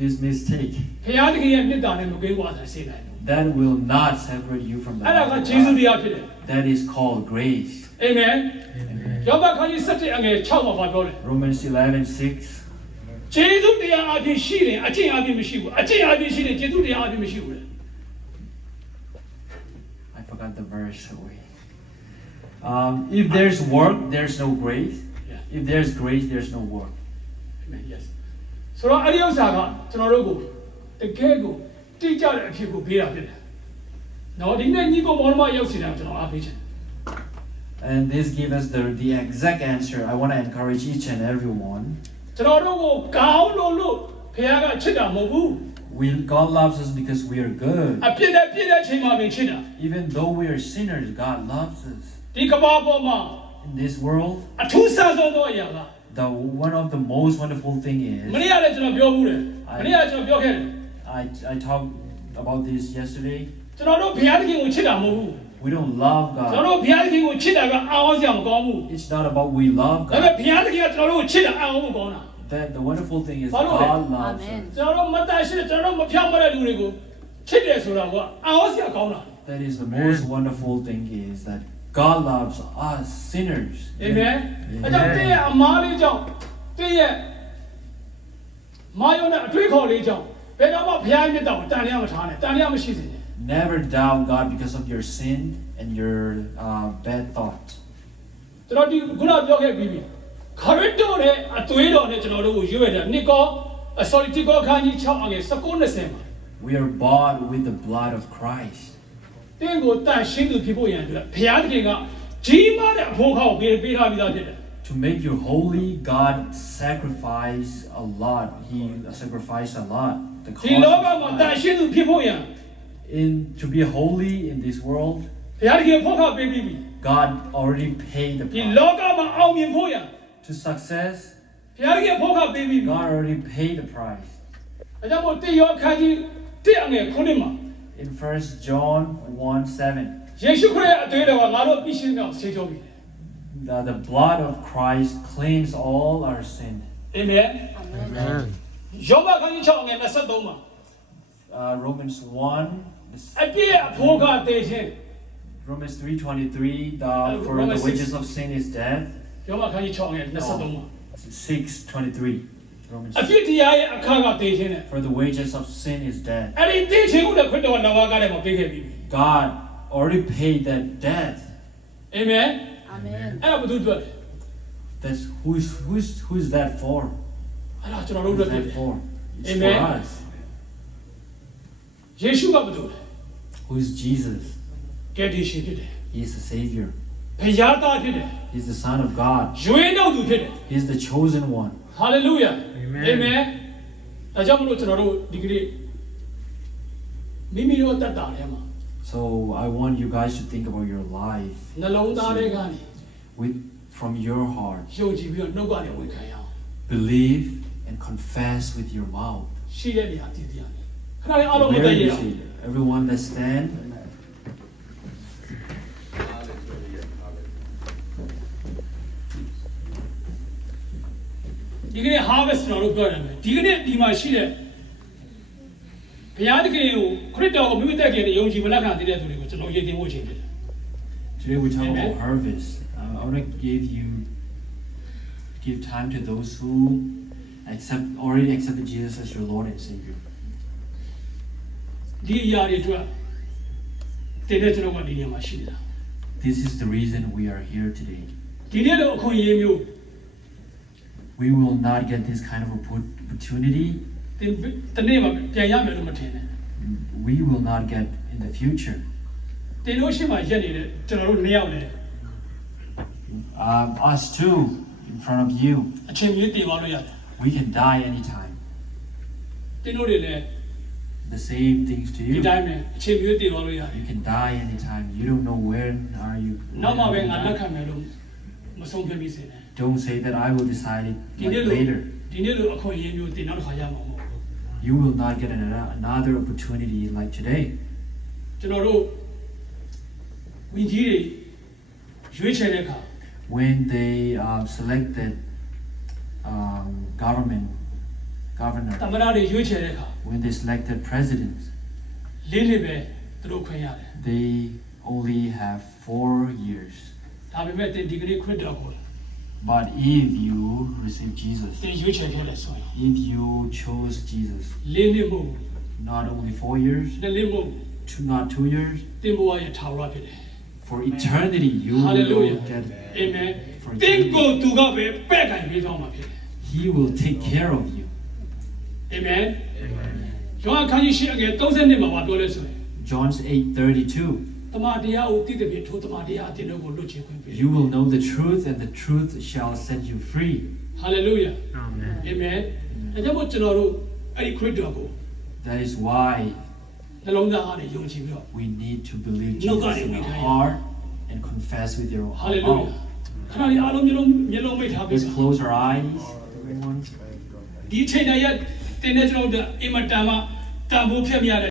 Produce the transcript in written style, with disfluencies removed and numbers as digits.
this mistake. ဖခင်သခင်ရဲ့မြတ်တာနဲ့မကင်းကွာတာစေနိုင်ဘူး That will not separate you from the အဲ့ဒါ love က of ဂျေဇု God. တရားဖြစ်တယ် That is called grace. အာမင်ယောဘခန်းကြီး7အငယ်6မှာပြောတယ် Romans 11:6. ဂျေဇုတရားအပြင်ရှိတယ်အကျင့်အပြင်မရှိဘူးအကျင့်အပြင်ရှိတယ်ဂျေဇုတရားအပြင်မရှိဘူးလေ I forgot the verse away. If there's work, there's no grace. If there's grace, there's no work. Amen. Yes. ဆိုတော့အဲ့ဒီဥစ္စာကကျွန်တော်တို့ကိုတကယ်ကိုတိကျတဲ့အဖြစ်ကိုပေးတာဖြစ်တယ်။နော်ဒီနေ့ညီကိုမောင်မရောက်စီတာကျွန်တော်အားပေးချင်တယ် And this gives us the exact answer. I want to encourage each and everyone. ။ကျွန်တော်တို့ကိုကောင်းလို့ဖခင်ကချစ်တာမဟုတ်ဘူး God loves us because we are good. ။အပြစ်နဲ့ပြည့်တဲ့ချိန်မှာပင်ချစ်တာ Even though we are sinners, God loves us. ။ဒီကမ္ဘာပေါ်မှာ In this world, အထူးဆန်းဆုံးသောအရာက one of the most wonderful thing မ is နေ့ကလည်းကျွန်တော်ပြောဘူးတယ်။မနေ့ကကျွန်တော်ပြောခဲ့တယ် I talked about this yesterday. ။ကျွန်တော်တို့ဘုရားသခင်ကိုချစ်တာမဟုတ်ဘူး We don't love ။ကျွန်တော် God. တို့ဘုရားသခင်ကိုချစ်တာကအာဝစရာမကောင်းဘူး It's not about we love ။ဒါပေမဲ့ God. ဘုရားသခင်ကကျွန်တော်တို့ကိုချစ်တာအာဝဖို့ကောင်းတာ That the wonderful thing is Follow God it. loves Amen. us. ကျွန်တော်တို့မတန်ရှင်းကျွန်တော်တို့မဖြောင့်မတဲ့လူတွေကိုချစ်တယ်ဆိုတာကအာဝစရာကောင်းတာ That is the most wonderful thing is that God loves us sinners. အာမင်အဲကြောင့်တင်းရဲ့အမားလေးကြောင့်တင်းရဲ့မာယုံနဲ့အတွေးခေါ်လေးကြောင့်ဘယ်တော့မှဘုရားမြတ်တော်ကိုတန်လျားမထားနဲ့တန်လျားမရှိစေနဲ့ Never doubt God because of your sin and your bad thoughts. ကျွန်တော်ဒီခုနပြောခဲ့ပြီးပြီခရစ်တော်ရဲ့အသွေးတော်နဲ့ကျွန်တော်တို့ကိုရွေးရတဲ့နိကောsorry တိကောခန်းကြီး6အငယ်19-20မှာ We are bought with the blood of Christ. တင်းကိုတန်ရှင်းသူဖြစ်ဖို့ရန်အတွက်ဘုရားသခင်ကကြီးမားတဲ့အဖို့ခေါက်ပေးထားပြီးသားဖြစ်တယ် To make you holy, God sacrificed a lot. He sacrificed a lot. The ဒီလောကမှာ cost တန်ရှင်းသူဖြစ်ဖို့ရန် to be holy in this world, ဘုရားသခင်ဖို့ခေါက်ပေးပြီးပြီ God already paid the ဒီ price. လောကမှာအောင်မြင်ဖို့ရန် To success, ဘုရားသခင်ဖို့ခေါက်ပေးပြီးပြီ God already paid the price. အဲကြောင့်မို့တိယောခန်းကြီး1အငယ်9မှာ In 1 John 1:7, ယေရှုခရစ်ရဲ့အသွေးတော်ကငါတို့ပြည့်စုံအောင်ဆေးကြောပြီ the blood of Christ cleans all our sin. အာမင် Amen. ယောဘခန်းကြီး6အငယ်23မှာ Romans 1, အပြည့်အဖို့ကတည်ခြင်း Romans 3:23, for Romans the wages of sin is death. ယောဘခန်းကြီး6အငယ်23မှာ 6:23. Romans အပြည့်တရားရဲ့အခါကတည်ခြင်းနဲ့ For the wages of sin is death. အဲ့ဒီတည်ခြင်းကိုလည်းခရစ်တော်ကနဝါကားထဲမှာပေးခဲ့ပြီးပြီ God already paid that death. အာမင် Amen. အဲ့ဒါဘယ်သူအတွက်လဲ That's who's that for? အဲ့ဒါကျွန်တော်တို့ Who's အတွက်ဖြစ် that တယ် for? It's Amen. for us. ယေရှုကဘယ်သူလဲ Who's Jesus? ကယ်တင်ရှင်ဖြစ်တယ် He's the Savior. ဘုရားသားဖြစ်တယ် He's the Son of God. ရွေးနှုတ်သူဖြစ်တယ် He's the chosen one. ဟာလေလုယာ Amen. အာမင်ဒါကြောင့်မလို့ကျွန်တော်တို့ဒီကနေ့မိမိတို့တတ်တာထဲမှာ So I want you guys to think about your life နှလုံးသားထဲကနေ from your heart. ယုံကြည်ပြီးတော့နှုတ်ကနေဝင်ခံရအောင် Believe and confess with your mouth. ရှိတဲ့နေရာတည်တည်ရမယ်ခဏလေးအားလုံးမ Where တည့်ရ is အောင် it? Everyone that stand. ဒီကနေ့ harvest ကျွန်တော်တို့ပြောရတယ်မယ်ဒီကနေ့ဒီမှာရှိတဲ့ဘုရားသခင်ကိုခရစ်တော်ကိုမိမိတက်ကြတဲ့ယုံကြည်မလက်ခံသေးတဲ့သူတွေကိုကျွန်တော်ရည်တင်ဖို့ချိန်ဖြစ်တယ် Today we talk Amen. about harvest. I want to give time to those who already accepted Jesus as your Lord and Savior. ဒီအရာတွေအတွက်တင်တဲ့ကျွန်တော်ကဒီနေရာမှာရှိနေတာ This is the reason we are here today. ဒီနေ့တော့အခွင့်အရေးမျိုး We will not get this kind of opportunity. တနေ့မှာပြန်ရမယ်လို့မထင်နဲ့ We will not get in the future. တင်လို့ရှိမှရက်နေတဲ့ကျွန်တော်တို့နှစ်ယောက်လည်း Us too, in front of you. အချိန်ကြီးတင်သွားလို့ရတယ် We can die anytime. တင်တို့တွေလည်း The same things to ဒီ you. တိုင်းပဲအချိန်ကြီးတင်သွားလို့ရတယ် You can die anytime. You don't know when are you. နောက်မှပဲ when ငါ you လက် die. ခံမယ်လို့မဆုံးဖြတ်မိစေနဲ့ Don't say that I will decide it ဒီနေ့လို later. ဒီနေ့လိုအခွင့်အရေးမျိုးတင်နောက်တစ်ခါရမှာမဟုတ်ဘူး You will not get another opportunity like today. ကျွန်တော်တို့ဝင်ကြီးတွေရွေးချယ်တဲ့အခါ When they selected governor, သမ္မတတွေရွေးချယ်တဲ့အခါ when they selected presidents, ၄နှစ်ပဲသူတို့ခွင့်ရတယ် they only have 4 years. ဒါပေမဲ့သင်ဒီကနေ့ခရစ်တော်ကို But if you receive Jesus, သင်ရွေးချယ်ခဲ့တယ်ဆိုရင် if you chose Jesus, ၄နှစ်မို့ not only 4 years, နှစ်နှစ်မို့ not 2 years, သင်ဘဝရဲ့ထာဝရဖြစ်တယ် for eternity you Hallelujah. will get. အာမင် For သင် eternity. ကိုသူကပဲပဲ့ကင်ပေးသွားမှာဖြစ်တယ် He will take care of you. အာမင်ယောဟန်ခန်းကြီးရှိအငယ်32မှာပြောလဲဆိုရင် John 8:32. တမန်တရားကိုသိတဲ့ပြင်ထိုတမန်တရားအတင်တို့ကိုလွတ်ချေခွင့်ပေး You will know the truth, and the truth shall set you free. ဟာလေလုယာအာမင်ဒါကြောင့်မို့ကျွန်တော်တို့အဲ့ဒီခရစ်တော်ကို That is why နှလုံးသားကနေယုံကြည်ပြီးတော့ we need to believe No Jesus God in in our me. heart and confess with your ဟာလေလုယာ mouth. ခဏလေးအားလုံးမျိုးလုံးမိတ်ထားပြီး Let's close our eyes, everyone. ဒီအချိန်တိုင်းရတင်တဲ့ကျွန်တော်တို့အင်မတန်မှတန်ဖိုးဖြတ်မြရတဲ့